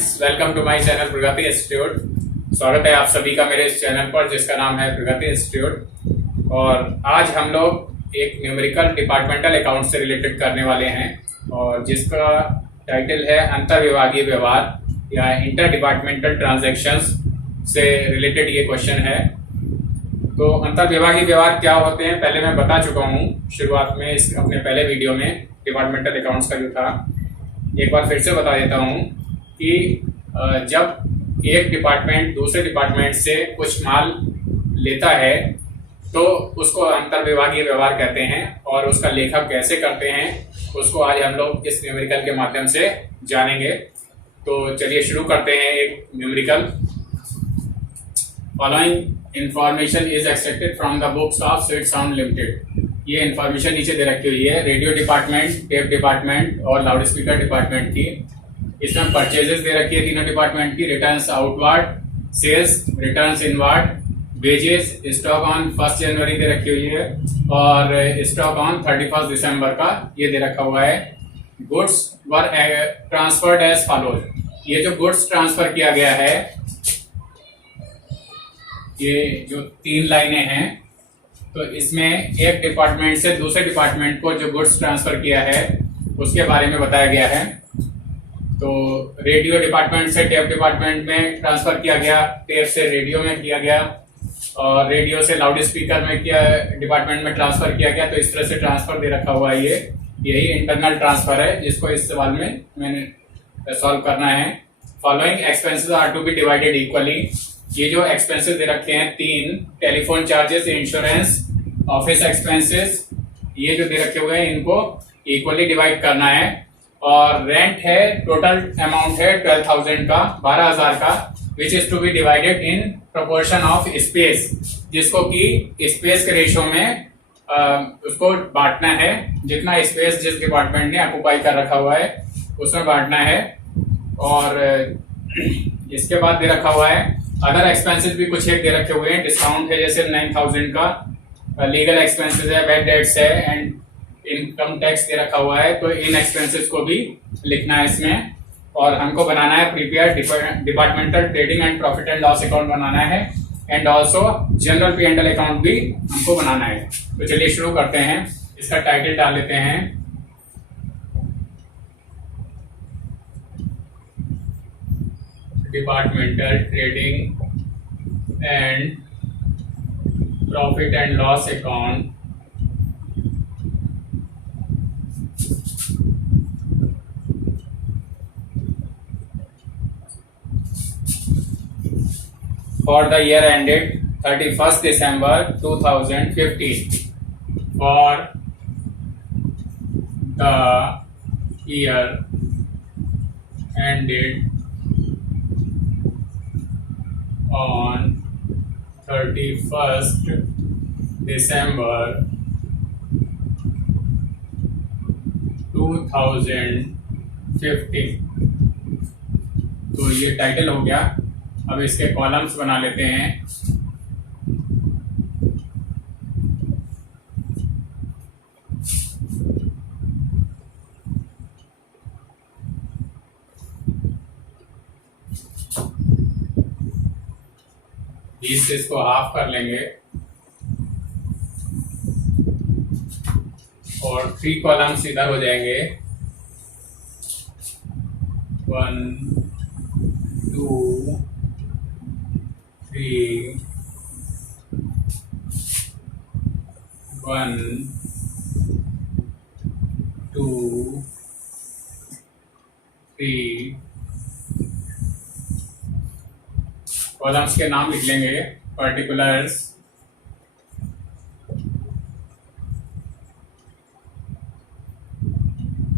Friends, welcome to my channel Pragati institute. स्वागत है आप सभी का मेरे इस चैनल पर जिसका नाम है प्रगति इंस्टीट्यूट। और आज हम लोग एक न्यूमेरिकल डिपार्टमेंटल अकाउंट से रिलेटेड करने वाले हैं और जिसका टाइटल है अंतर विभागीय व्यवहार या इंटर डिपार्टमेंटल ट्रांजैक्शंस से रिलेटेड ये क्वेश्चन है। तो अंतर विभागीय व्यवहार क्या होते हैं पहले मैं बता चुका हूँ शुरुआत में इस अपने पहले वीडियो में डिपार्टमेंटल अकाउंट्स का जो था। एक बार फिर से बता देता हूँ कि जब एक डिपार्टमेंट दूसरे डिपार्टमेंट से कुछ माल लेता है तो उसको अंतर विभागीय व्यवहार कहते हैं और उसका लेखा कैसे करते हैं उसको आज हम लोग इस न्यूमेरिकल के माध्यम से जानेंगे। तो चलिए शुरू करते हैं एक numerical. Following information is extracted from the books of sweet sound limited. ये इंफॉर्मेशन नीचे दे रखी हुई है रेडियो डिपार्टमेंट, टेप डिपार्टमेंट और लाउड स्पीकर डिपार्टमेंट की। इसमें परचेजेस दे रखी है तीनों डिपार्टमेंट की, returns outward, sales, returns inward, wages, stock on 1 जनवरी दे रखी हुई है और स्टॉक ऑन 31 दिसंबर का ये दे रखा हुआ है। Goods were transferred as follows. ये जो गुड्स ट्रांसफर किया गया है, ये जो 3 लाइनें हैं, तो इसमें एक डिपार्टमेंट से दूसरे डिपार्टमेंट को जो गुड्स ट्रांसफर किया है उसके बारे में बताया गया है। तो रेडियो डिपार्टमेंट से टेप डिपार्टमेंट में ट्रांसफर किया गया, टेप से रेडियो में किया गया और रेडियो से लाउड स्पीकर में किया डिपार्टमेंट में ट्रांसफर किया गया। तो इस तरह से ट्रांसफर दे रखा हुआ है। यही इंटरनल ट्रांसफर है जिसको इस सवाल में मैंने सॉल्व करना है। Following expenses are to be divided equally. ये जो एक्सपेंसेस दे रखे हैं 3, telephone charges, insurance, office expenses, ये जो दे रखे हुए हैं इनको इक्वली डिवाइड करना है। और रेंट है, टोटल अमाउंट है 12,000 का, 12,000 का, which is to be divided in proportion of space, जिसको कि स्पेस के रेशो में उसको बांटना है। जितना स्पेस जिस डिपार्टमेंट ने ऑक्युपाई कर रखा हुआ है उसमें बांटना है। और इसके बाद दे रखा हुआ है अदर एक्सपेंसेस भी कुछ एक दे रखे हुए हैं। डिस्काउंट है जैसे 9,000 का, लीगल एक्सपेंसेस है, बैड डेट्स है एंड इनकम टैक्स दे रखा हुआ है। तो इन एक्सपेंसेस को भी लिखना है इसमें। और हमको बनाना है prepare departmental trading and profit and loss account बनाना है and also general P&L account भी हमको बनाना है। तो चलिए शुरू करते हैं। इसका टाइटल डाल लेते हैं departmental trading and profit and loss account for the year ended 31st December 2015. For the year ended on 31st December 2015। तो ये टाइटल हो गया। अब इसके कॉलम्स बना लेते हैं। से इसको हाफ कर लेंगे और 3 कॉलम्स इधर हो जाएंगे। 1 2 3 1 2 3 कॉलम्स के नाम लिख लेंगे। पर्टिकुलर्स,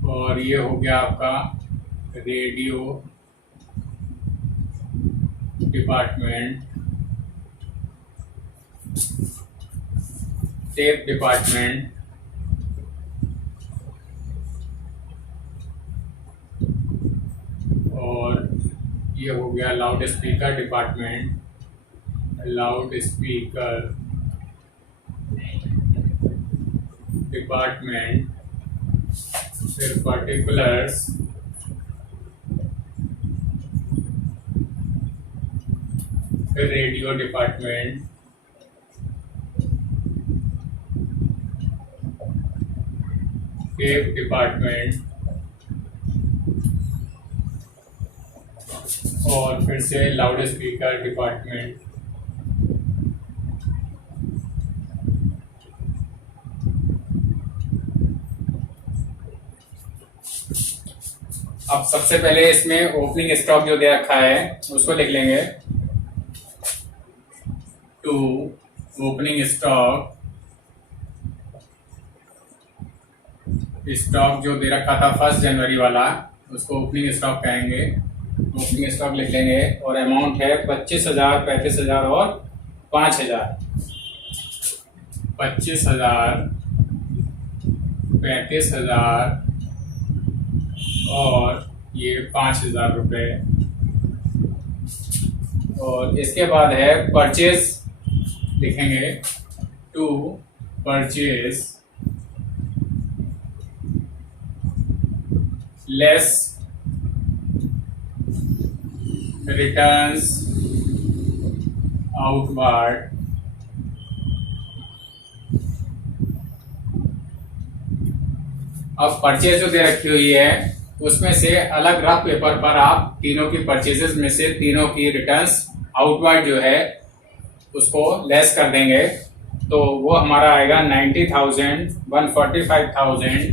और ये हो गया आपका रेडियो डिपार्टमेंट, टेप डिपार्टमेंट, और ये हो गया loud speaker department, loud speaker department, फिर particulars, radio department, tape department, और फिर से लाउड स्पीकर डिपार्टमेंट। अब सबसे पहले इसमें ओपनिंग स्टॉक जो दे रखा है उसको लिख लेंगे। टू ओपनिंग स्टॉक, स्टॉक जो दे रखा था 1 जनवरी वाला उसको ओपनिंग स्टॉक कहेंगे। ओपनिंग स्टॉक लिख लेंगे और अमाउंट है 25,000, 35,000 और 5,000। 25,000, 35,000 और ये 5,000 रुपये। और इसके बाद है परचेज लिखेंगे। To purchase less returns outward, अब परचेज जो दे रखी हुई है उसमें से अलग रफ पेपर पर आप तीनों की परचेजेस में से तीनों की रिटर्न्स आउटवर्ड जो है उसको लेस कर देंगे। तो वो हमारा आएगा 90,000, 145,000,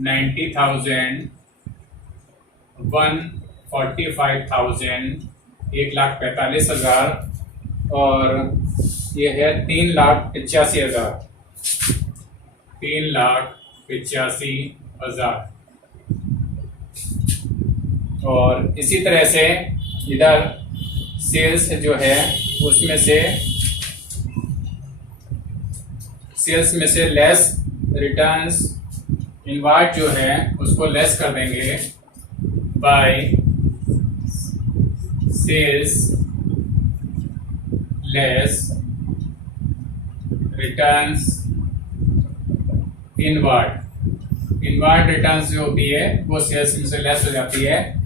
90,000, 145,000, 1,45,000 और ये है 3,85,000, 3,85,000। और इसी तरह से इधर सेल्स जो है उसमें से सेल्स में से लेस रिटर्न्स इनवार्ड जो है उसको लेस कर देंगे by sales less returns inward. Inward returns जो होती है वो सेल्स में से लेस हो जाती है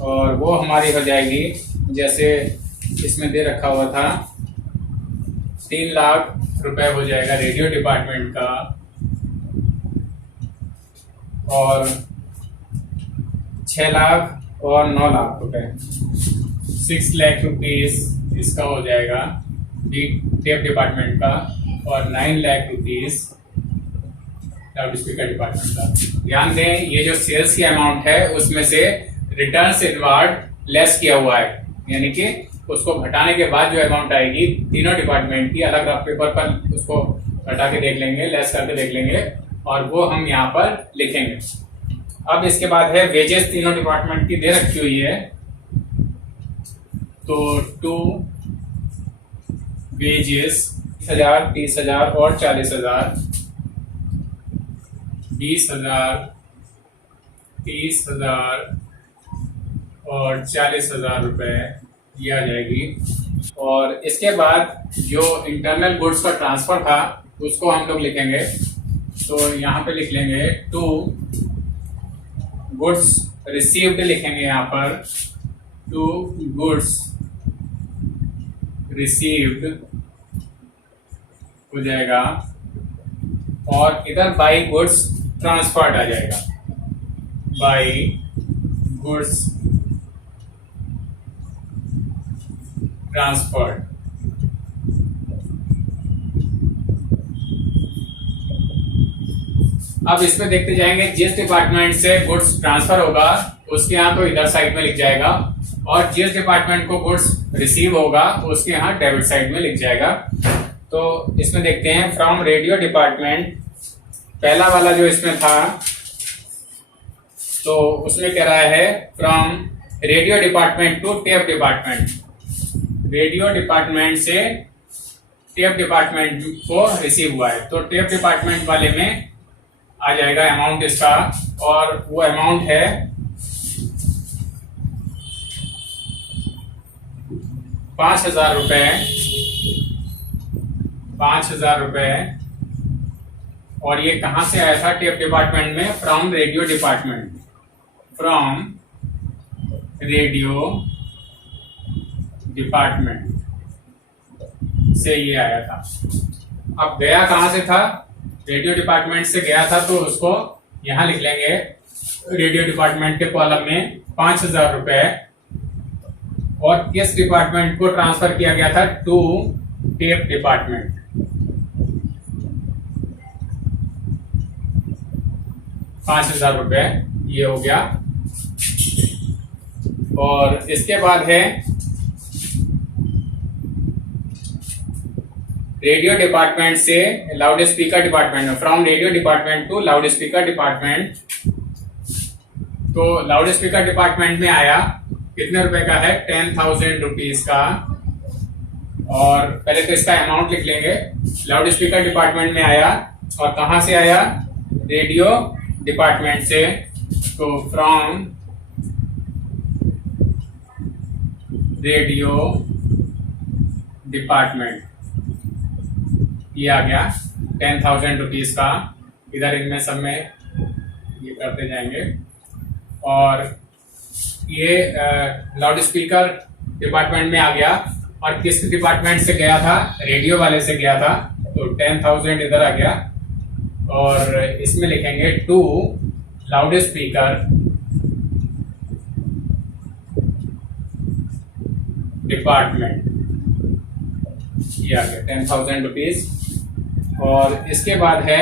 और वो हमारी हो जाएगी, जैसे इसमें दे रखा हुआ था 3 लाख रुपए हो जाएगा रेडियो डिपार्टमेंट का, और 6 लाख और 9 लाख रुपए, 6 लाख रुपीज इसका हो जाएगा टेप डिपार्टमेंट का, और 9 lakh rupees loud speaker department का। ध्यान दें ये जो सेल्स की अमाउंट है उसमें से रिटर्न्स इनवार्ड लेस किया हुआ है, यानी कि उसको घटाने के बाद जो अमाउंट आएगी तीनों डिपार्टमेंट की अलग रफ पेपर पर उसको घटा के देख लेंगे, लेस करके देख लेंगे और वो हम यहाँ पर लिखेंगे। अब इसके बाद है वेजेस, तीनों डिपार्टमेंट की दे रखी हुई है। तो टू वेजेस 20,000, 30,000 और 40,000, 20,000, 30,000 और 40,000 रुपए ये आ जाएगी। और इसके बाद जो इंटरनल गुड्स का ट्रांसफर था उसको हम लोग लिखेंगे। तो यहाँ पे लिख लेंगे टू गुड्स रिसीव्ड लिखेंगे यहाँ पर, टू गुड्स रिसीव्ड हो जाएगा और इधर बाई गुड्स ट्रांसफर्ड आ जाएगा, बाई गुड्स ट्रांसफर्ड। अब इसमें देखते जाएंगे जिस डिपार्टमेंट से गुड्स ट्रांसफर होगा उसके यहाँ तो इधर साइड में लिख जाएगा, और जिस डिपार्टमेंट को गुड्स रिसीव होगा उसके यहाँ डेबिट साइड में लिख जाएगा। तो इसमें देखते हैं फ्रॉम रेडियो डिपार्टमेंट, पहला वाला जो इसमें था तो उसमें कह रहा है from radio department to tape department, radio department से टेप डिपार्टमेंट को रिसीव हुआ है। तो टेप डिपार्टमेंट वाले में आ जाएगा अमाउंट इसका, और वो अमाउंट है 5,000 रुपए, 5,000 रुपए। और ये कहां से आया था टेप डिपार्टमेंट में? From radio department, from radio department. से ये आया था। अब गया कहां से था? रेडियो डिपार्टमेंट से गया था, तो उसको यहां लिख लेंगे रेडियो डिपार्टमेंट के कॉलम में 5,000 रुपए। और किस डिपार्टमेंट को ट्रांसफर किया गया था? To tape department. ₹5,000 ये हो गया। और इसके बाद है रेडियो डिपार्टमेंट से लाउड स्पीकर डिपार्टमेंट में, from radio department to loud speaker department. तो लाउड स्पीकर डिपार्टमेंट में आया, कितने रुपए का है? 10,000 रुपीज का। और पहले तो इसका अमाउंट लिख लेंगे। लाउड स्पीकर डिपार्टमेंट में आया, और कहां से आया? रेडियो डिपार्टमेंट से। तो फ्रॉम रेडियो डिपार्टमेंट ये आ गया 10,000 रुपीज का। इधर इनमें सब में ये करते जाएंगे। और ये लाउड स्पीकर डिपार्टमेंट में आ गया। और किस डिपार्टमेंट से गया था? रेडियो वाले से गया था, तो 10,000 इधर आ गया। और इसमें लिखेंगे टू लाउड स्पीकर डिपार्टमेंट, ये आ गया 10,000 रुपीज। और इसके बाद है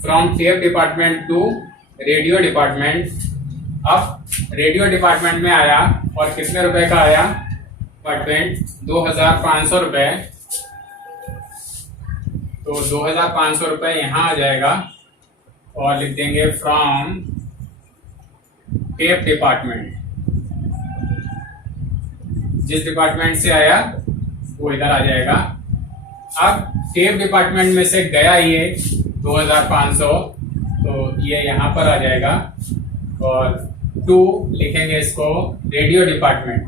from tape department to radio department. अब रेडियो डिपार्टमेंट में आया, और कितने रुपए का आया? डिपार्टमेंट 2,500 रुपए। तो 2,500 रुपए यहां आ जाएगा। और लिख देंगे फ्रॉम टेप डिपार्टमेंट। जिस डिपार्टमेंट से आया वो इधर आ जाएगा। अब टेप डिपार्टमेंट में से गया ये 2,500, तो ये यहां पर आ जाएगा। और टू लिखेंगे इसको रेडियो डिपार्टमेंट।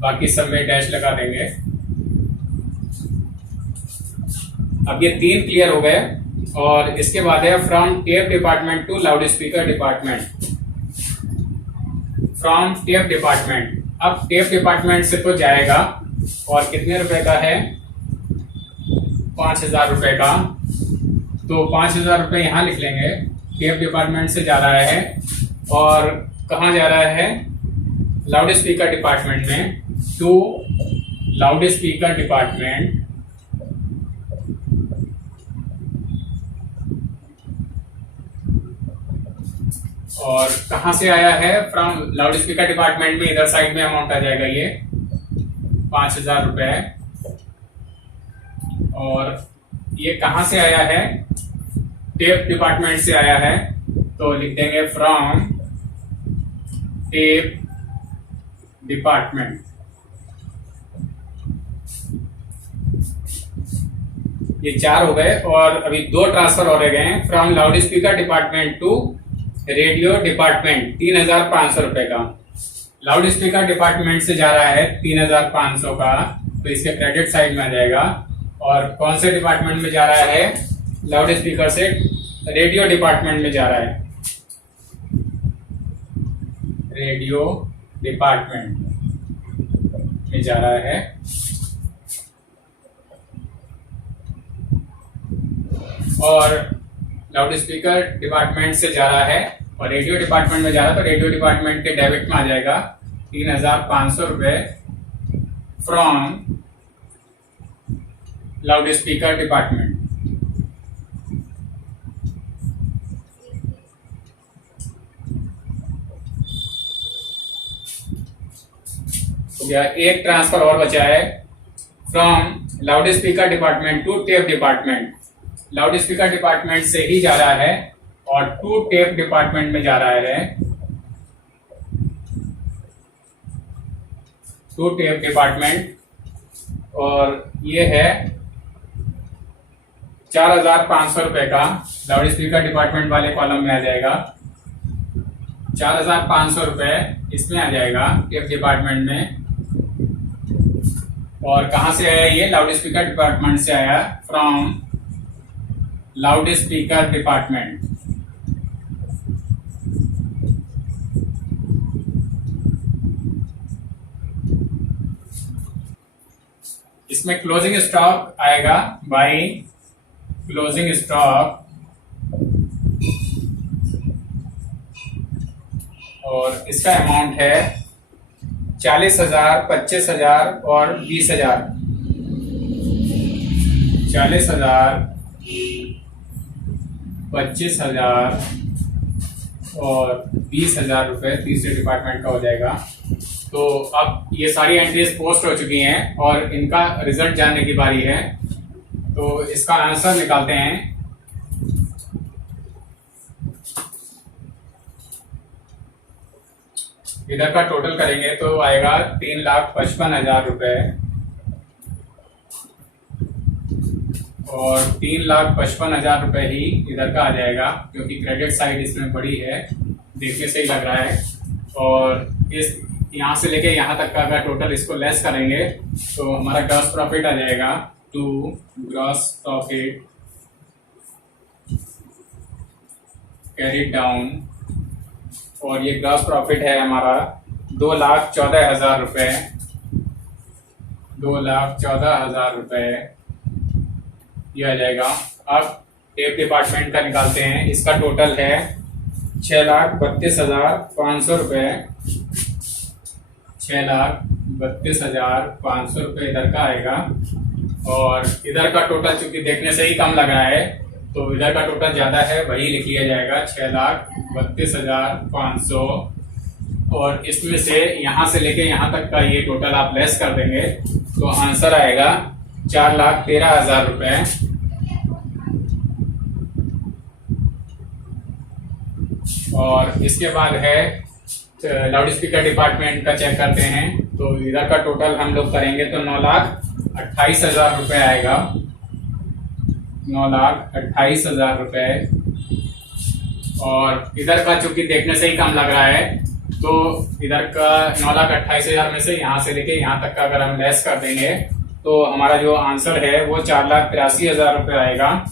बाकी सब में डैश लगा देंगे। अब ये 3 क्लियर हो गए। और इसके बाद है from tape department to loud speaker department. From tape department, अब टेप डिपार्टमेंट से तो जाएगा, और कितने रुपए का है? 5,000 रुपए का। तो 5,000 रुपए यहां लिख लेंगे। टेप डिपार्टमेंट से जा रहा है, और कहां जा रहा है? लाउड स्पीकर डिपार्टमेंट में, टू लाउड स्पीकर डिपार्टमेंट। और कहां से आया है? फ्रॉम लाउड स्पीकर डिपार्टमेंट में, इधर साइड में अमाउंट आ जाएगा ये 5,000 रुपए। और ये कहां से आया है? टेप डिपार्टमेंट से आया है, तो लिख देंगे फ्रॉम टेप डिपार्टमेंट। ये 4 हो गए। और अभी 2 ट्रांसफर और रह गए हैं। From loud speaker department to radio department 3,500 रुपए का। लाउड स्पीकर डिपार्टमेंट से जा रहा है 3,500 का, तो इसके क्रेडिट साइड में आ जाएगा। और कौन से डिपार्टमेंट में जा रहा है? लाउड स्पीकर से रेडियो डिपार्टमेंट में जा रहा है, रेडियो डिपार्टमेंट में जा रहा है। और लाउड स्पीकर डिपार्टमेंट से जा रहा है और रेडियो डिपार्टमेंट में जा रहा है, तो रेडियो डिपार्टमेंट के डेबिट में आ जाएगा 3,500 रुपए फ्रॉम लाउड स्पीकर डिपार्टमेंट। हो गया। एक ट्रांसफर और बचा है from loud speaker department to tape department. Loud speaker department से ही जा रहा है और टू टेप डिपार्टमेंट में जा रहा है, टू टेप डिपार्टमेंट। और ये है 4,500 रुपए का, लाउड स्पीकर डिपार्टमेंट वाले कॉलम में आ जाएगा 4,500 रुपए, इसमें आ जाएगा टेप डिपार्टमेंट में। और कहां से आया ये? लाउड स्पीकर डिपार्टमेंट से आया, फ्रॉम लाउड स्पीकर डिपार्टमेंट। इसमें क्लोजिंग स्टॉक आएगा बाई क्लोजिंग स्टॉक, और इसका अमाउंट है 40,000, 25,000 और 20,000। 40,000, 25,000 और 20,000 रुपये तीसरे डिपार्टमेंट का हो जाएगा। तो अब ये सारी एंट्रीज पोस्ट हो चुकी हैं और इनका रिजल्ट जानने की बारी है। तो इसका आंसर निकालते हैं। इधर का टोटल करेंगे तो आएगा 3,55,000 रुपये, और 3,55,000 रुपये ही इधर का आ जाएगा, क्योंकि क्रेडिट साइड इसमें बड़ी है, देखने से ही लग रहा है। और इस यहाँ से लेके यहाँ तक का अगर टोटल इसको लेस करेंगे तो हमारा ग्रॉस प्रॉफिट आ जाएगा to gross profit carry down, और ये ग्रॉस प्रॉफिट है हमारा 2,14,000 रुपये। 2,14,000 रुपये ये आ जाएगा। अब एक डिपार्टमेंट का निकालते हैं। इसका टोटल है 6,32,500 रुपये। 6,32,500 रुपये इधर का आएगा, और इधर का टोटल चूंकि देखने से ही कम लग रहा है तो इधर का टोटल ज्यादा है, वही लिख लिया जाएगा 6,32,500, और इसमें से यहाँ से लेके यहाँ तक का ये टोटल आप लेस कर देंगे तो आंसर आएगा 4,13,000 रुपये। और इसके बाद है लाउड स्पीकर डिपार्टमेंट का चेक करते हैं। तो इधर का टोटल हम लोग करेंगे तो 9,28,000 रुपये आएगा। 9,28,000 रुपये, और इधर का चूंकि देखने से ही कम लग रहा है तो इधर का 9,28,000 में से यहाँ से लेके यहाँ तक का अगर हम लेस कर देंगे तो हमारा जो आंसर है वो 4,83,000 रुपये आएगा।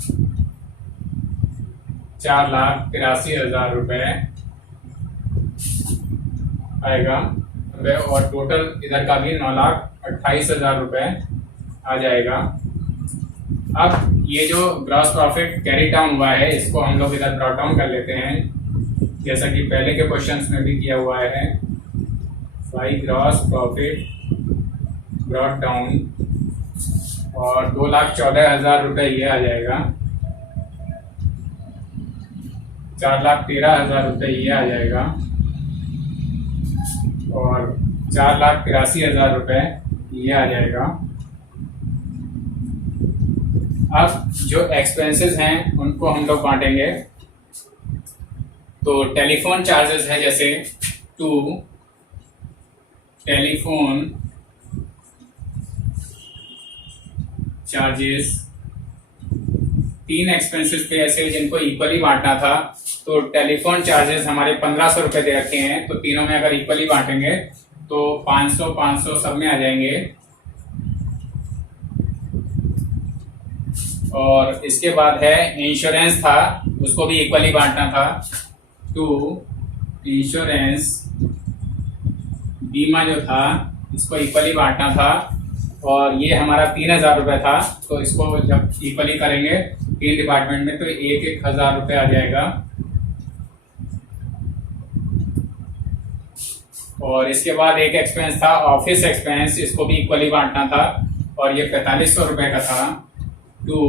4,83,000 रुपये आएगा, और टोटल इधर का भी 9,28,000 रुपये आ जाएगा। अब ये जो ग्रॉस प्रॉफिट कैरी डाउन हुआ है इसको हम लोग इधर ब्रॉट डाउन कर लेते हैं, जैसा कि पहले के क्वेश्चंस में भी किया हुआ है। By gross profit brought down, और 2,14,000 रुपये ये आ जाएगा। 4,13,000 रुपये ये आ जाएगा, और 4,83,000 रुपये ये आ जाएगा। अब जो एक्सपेंसेस हैं उनको हम लोग बांटेंगे। तो टेलीफोन चार्जेस है जैसे टू टेलीफोन चार्जेस, 3 एक्सपेंसेस पे ऐसे जिनको इक्वली बांटना था। तो टेलीफोन चार्जेस हमारे 1,500 रुपये दे रखे हैं, तो तीनों में अगर इक्वली बांटेंगे तो 500 सब में आ जाएंगे। और इसके बाद है इंश्योरेंस था, उसको भी इक्वली बांटना था। टू इंश्योरेंस बीमा जो था इसको इक्वली बांटना था, और ये हमारा 3,000 रुपये था। तो इसको जब इक्वली करेंगे 3 डिपार्टमेंट में तो 1,000 रुपये आ जाएगा। और इसके बाद एक एक्सपेंस था ऑफिस एक्सपेंस, इसको भी इक्वली बांटना था, और ये 4,500 रुपये का था। टू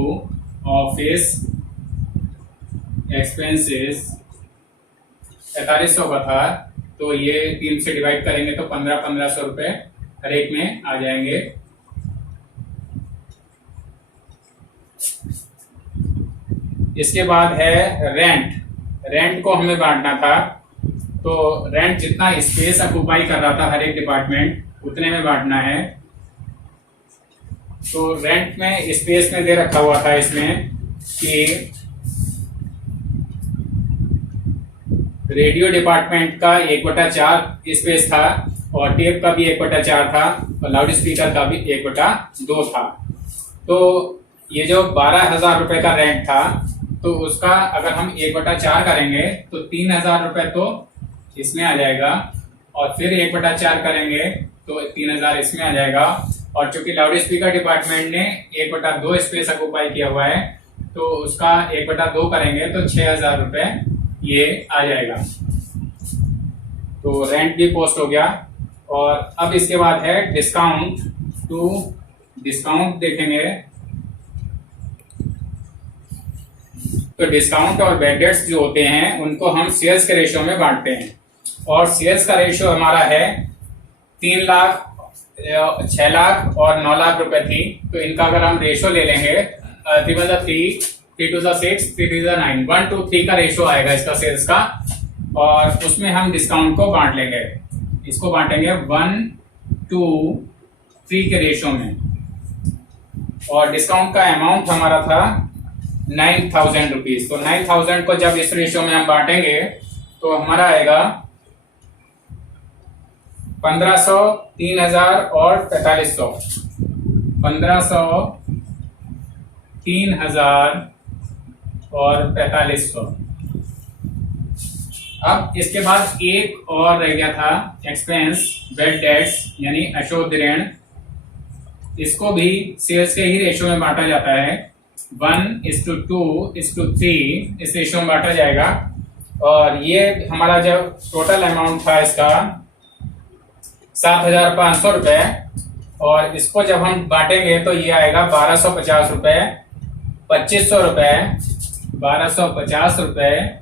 ऑफिस एक्सपेंसेस 4,500 का था, तो ये 3 से डिवाइड करेंगे तो 1,500 रुपये हर एक में आ जाएंगे। इसके बाद है रेंट। रेंट को हमें बांटना था, तो रेंट जितना स्पेस ऑक्युपाई कर रहा था हर एक डिपार्टमेंट उतने में बांटना है। तो रेंट में स्पेस में दे रखा हुआ था इसमें कि रेडियो डिपार्टमेंट का 1/4 स्पेस था, और टेप का भी 1/4 था, और लाउड स्पीकर का भी 1/2 था। तो ये जो 12,000 रुपये का रेंट था, तो उसका अगर हम 1/4 करेंगे तो 3,000 रुपये तो इसमें आ जाएगा, और फिर 1/4 करेंगे तो 3,000 इसमें आ जाएगा, और चूंकि लाउड स्पीकर डिपार्टमेंट ने 1/2 स्पेस ऑक्युपाई किया हुआ है, तो उसका 1/2 करेंगे तो 6,000 रुपए ये आ जाएगा। तो रेंट भी पोस्ट हो गया। और अब इसके बाद है डिस्काउंट। टू डिस्काउंट देखेंगे तो डिस्काउंट और बैड डेट्स जो होते हैं उनको हम सेल्स के रेशियो में बांटते हैं, और सेल्स का रेशियो हमारा है 3 लाख, 6 लाख और 9 लाख रुपए थी। तो इनका अगर हम रेशियो ले लेंगे 3 × 3, 3 × 6, 3 × 9, 1 to 3 का रेशियो आएगा इसका सेल्स का, और उसमें हम डिस्काउंट को बांट लेंगे। इसको बांटेंगे 1 to 3 के रेशियो में, और डिस्काउंट का अमाउंट हमारा था 9,000 रुपीज। तो 9,000 को जब इस रेशियो में हम बांटेंगे तो हमारा आएगा 1,500, 3,000 और 4,500। 1,500, 3,000 और 4,500। अब इसके बाद एक और रह गया था एक्सपेंस, बैड डेट्स यानी अशुद्ध ऋण। इसको भी सेल्स के ही रेशियो में बांटा जाता है, 1:2:3 इस रेशियो में बांटा जाएगा। और ये हमारा जब टोटल अमाउंट था इसका 7,500 रुपए, और इसको जब हम बांटेंगे तो ये आएगा 1,250 रुपए, 2,500 रुपए, 1,250 रुपए,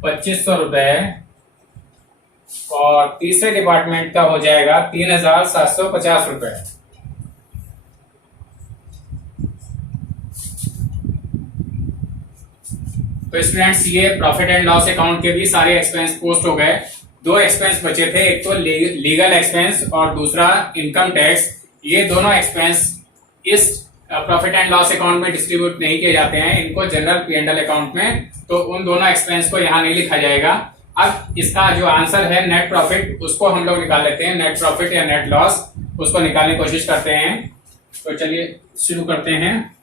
2,500 रुपए, और तीसरे डिपार्टमेंट का हो जाएगा 3,750 रुपए। तो स्टूडेंट्स, ये प्रॉफिट एंड लॉस अकाउंट के भी सारे एक्सपेंस पोस्ट हो गए। 2 एक्सपेंस बचे थे, एक तो लीगल एक्सपेंस और दूसरा इनकम टैक्स। ये दोनों एक्सपेंस इस प्रॉफिट एंड लॉस अकाउंट में डिस्ट्रीब्यूट नहीं किए जाते हैं, इनको जनरल P&L अकाउंट में, तो उन दोनों एक्सपेंस को यहाँ नहीं लिखा जाएगा। अब इसका जो आंसर है नेट प्रॉफिट, उसको हम लोग निकाल लेते हैं। नेट प्रॉफिट या नेट लॉस, उसको निकालने की कोशिश करते हैं। तो चलिए शुरू करते हैं।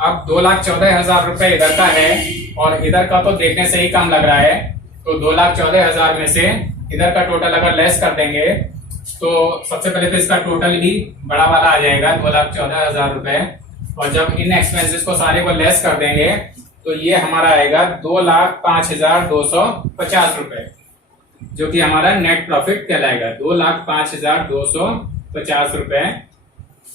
अब 2,14,000 रुपए इधर का है, और इधर का तो देखने से ही कम लग रहा है। तो 2,14,000 में से इधर का टोटल अगर लेस कर देंगे तो सबसे पहले तो इसका टोटल भी बड़ा वाला आ जाएगा 2,14,000 रुपए, और जब इन एक्सपेंसेस को सारे को लेस कर देंगे तो ये हमारा आएगा 2,05,250 रुपए, जो कि हमारा नेट प्रॉफिट कहलाएगा। 2,05,250 रुपए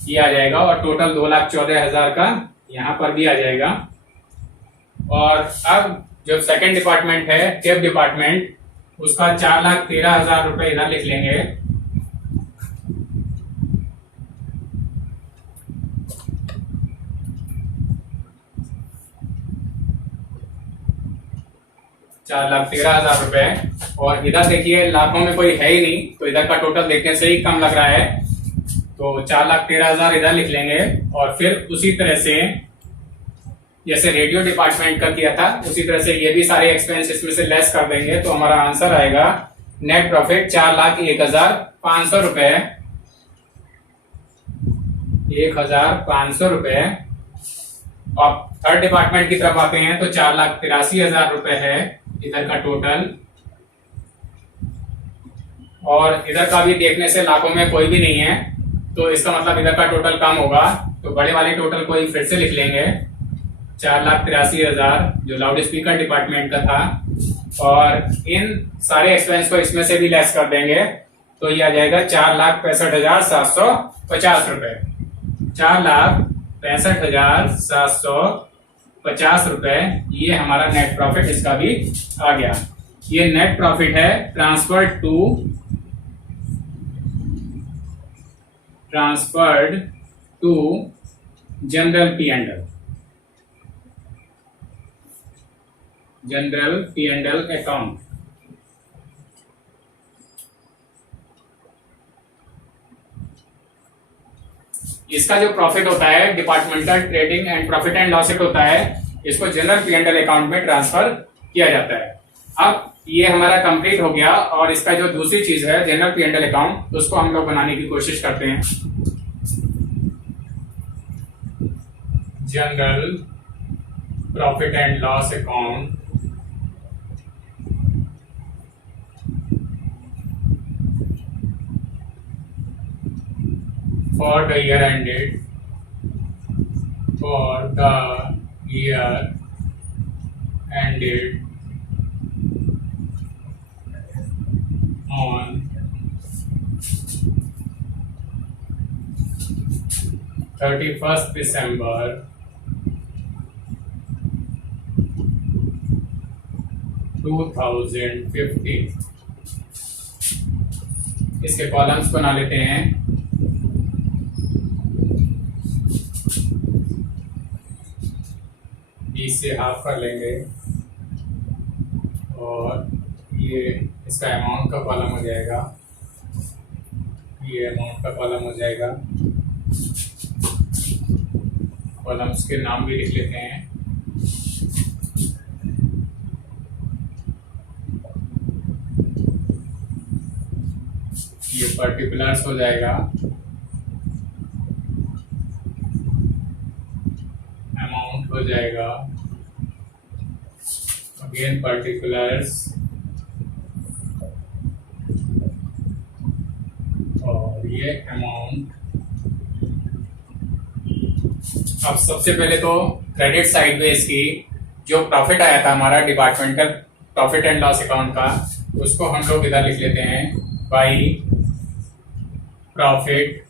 ये आ जाएगा, और टोटल 2,14,000 का यहाँ पर भी आ जाएगा। और अब जो सेकंड डिपार्टमेंट है टेप डिपार्टमेंट, उसका 4,13,000 रुपए इधर लिख लेंगे। ₹4,13,000, और इधर देखिए लाखों में कोई है ही नहीं, तो इधर का टोटल देखने से ही कम लग रहा है। तो 4,13,000 इधर लिख लेंगे, और फिर उसी तरह से जैसे रेडियो डिपार्टमेंट का किया था उसी तरह से ये भी सारे एक्सपेंस इसमें से लेस कर देंगे। तो हमारा आंसर आएगा नेट प्रॉफिट 4,01,500 रुपए, 1,500 रुपए। अब थर्ड डिपार्टमेंट की तरफ आते हैं तो 4,83,000 रुपए है इधर का टोटल, और इधर का भी देखने से लाखों में कोई भी नहीं है, तो इसका मतलब इधर का टोटल कम होगा। तो बड़े वाले टोटल को ही फिर से लिख लेंगे, 4,83,000 जो लाउड स्पीकर डिपार्टमेंट का था, और इन सारे एक्सपेंस को इसमें से भी लेस कर देंगे तो ये आ जाएगा 4,65,750 रुपए। 4,65,750 रुपए ये हमारा नेट प्रॉफिट इसका भी आ गया। ये नेट प्रॉफिट है transferred to general P&L account. इसका जो प्रॉफिट होता है departmental trading and profit and loss होता है, इसको जनरल P&L अकाउंट में ट्रांसफर किया जाता है। अब ये हमारा कंप्लीट हो गया, और इसका जो दूसरी चीज है जनरल P&L अकाउंट, उसको हम लोग बनाने की कोशिश करते हैं। General profit and loss account for the year ended on 31st December 2015। इसके कॉलम्स बना लेते हैं। से हाफ कर लेंगे और ये इसका अमाउंट का कॉलम हो जाएगा, ये अमाउंट का कॉलम हो जाएगा। कॉलम्स के नाम भी लिख लेते हैं। ये पर्टिकुलर्स हो जाएगा, अमाउंट हो जाएगा, अगेन पर्टिकुलर्स, और ये अमाउंट। अब सबसे पहले तो क्रेडिट साइड पे इसकी जो प्रॉफिट आया था हमारा departmental profit and loss account का, उसको हम लोग इधर लिख लेते हैं by profit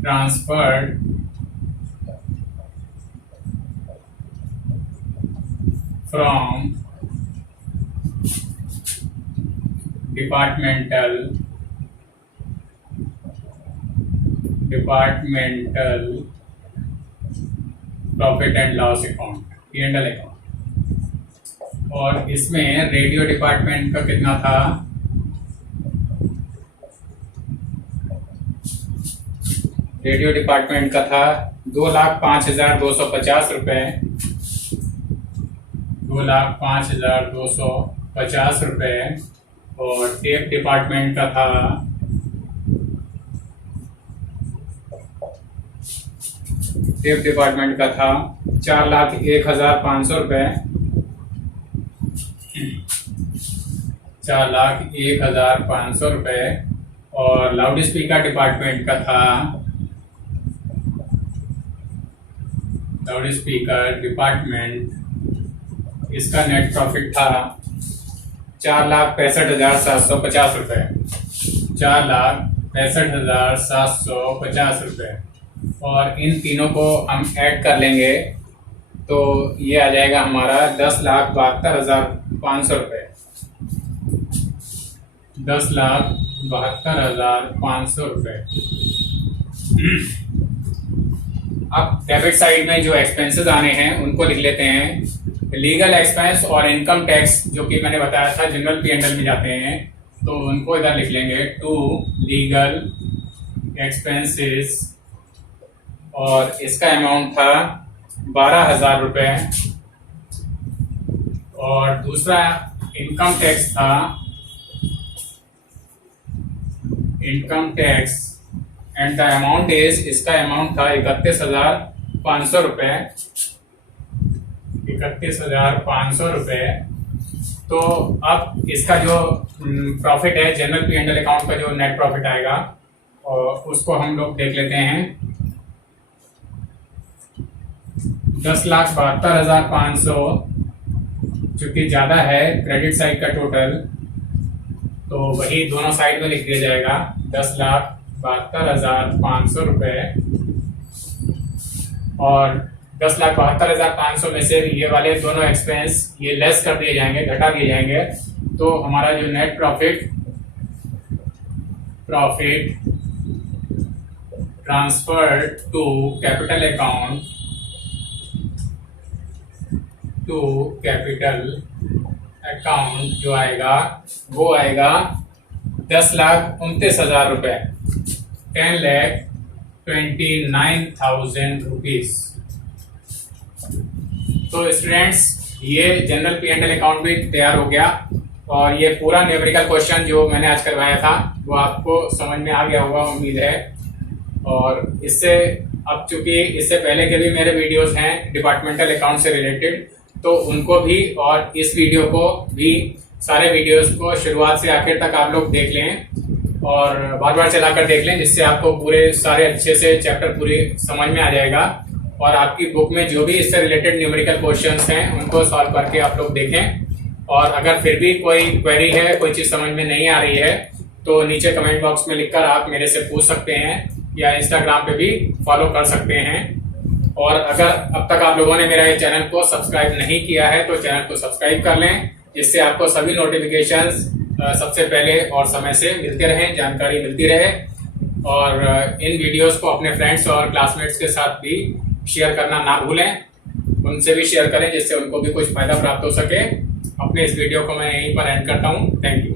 transferred from departmental profit and loss account, P&L account. और इसमें रेडियो डिपार्टमेंट का कितना था, रेडियो डिपार्टमेंट का था 2,05,250 रुपए, 2,05,250 रुपए। और टेप डिपार्टमेंट का था 4,01,500 रुपए, 4,01,500 रुपए। और लाउड स्पीकर डिपार्टमेंट का था, लाउड स्पीकर डिपार्टमेंट, इसका नेट प्रॉफिट था 4,65,750 रुपए, 4,65,750 रुपए। और इन तीनों को हम ऐड कर लेंगे तो ये आ जाएगा हमारा 10,72,500 रुपए, 10,72,500 रुपए। अब डेबिट साइड में जो एक्सपेंसेस आने हैं उनको लिख लेते हैं। लीगल एक्सपेंस और इनकम टैक्स जो कि मैंने बताया था जनरल P&L में जाते हैं, तो उनको इधर लिख लेंगे टू लीगल एक्सपेंसेस, और इसका अमाउंट था 12,000 रुपए। और दूसरा इनकम टैक्स था, income tax and the amount is, इसका अमाउंट था 31,500 रुपए, 31,500 रुपए। तो अब इसका जो प्रॉफिट है जनरल P&L अकाउंट का जो नेट प्रॉफिट आएगा, और उसको हम लोग देख लेते हैं। 10,72,500 चूंकि ज्यादा है क्रेडिट साइड का टोटल, तो वही दोनों साइड में लिख दिया जाएगा 10,72,500 रुपए। और 10,72,500 में से ये वाले दोनों एक्सपेंस ये लेस कर दिए जाएंगे, घटा दिए जाएंगे। तो हमारा जो net profit transferred to capital account, जो आएगा वो आएगा 10,29,000 रुपए, 10,29,000 रुपीज। तो स्टूडेंट्स ये जनरल P&L अकाउंट भी तैयार हो गया, और ये पूरा न्यूमेरिकल क्वेश्चन जो मैंने आज करवाया था वो आपको समझ में आ गया होगा, उम्मीद है। और इससे अब चूंकि इससे पहले के भी मेरे वीडियोस हैं डिपार्टमेंटल अकाउंट से रिलेटेड, तो उनको भी और इस वीडियो को भी, सारे वीडियोस को शुरुआत से आखिर तक आप लोग देख लें और बार बार चलाकर देख लें, जिससे आपको पूरे सारे अच्छे से चैप्टर पूरी समझ में आ जाएगा। और आपकी बुक में जो भी इससे रिलेटेड न्यूमेरिकल क्वेश्चंस हैं उनको सॉल्व करके आप लोग देखें। और अगर फिर भी कोई क्वेरी है, कोई चीज समझ में नहीं आ रही है, तो नीचे कमेंट बॉक्स में लिखकर आप मेरे से पूछ सकते हैं या इंस्टाग्राम पे भी फॉलो कर सकते हैं। और अगर अब तक आप लोगों ने मेरा ये चैनल को सब्सक्राइब नहीं किया है तो चैनल को सब्सक्राइब कर लें, जिससे आपको सभी नोटिफिकेशंस सबसे पहले और समय से मिलते रहें, जानकारी मिलती रहे। और इन वीडियोस को अपने फ्रेंड्स और क्लासमेट्स के साथ भी शेयर करना ना भूलें, उनसे भी शेयर करें जिससे उनको भी कुछ फायदा प्राप्त हो सके। अपने इस वीडियो को मैं यहीं पर एंड करता हूँ। Thank you.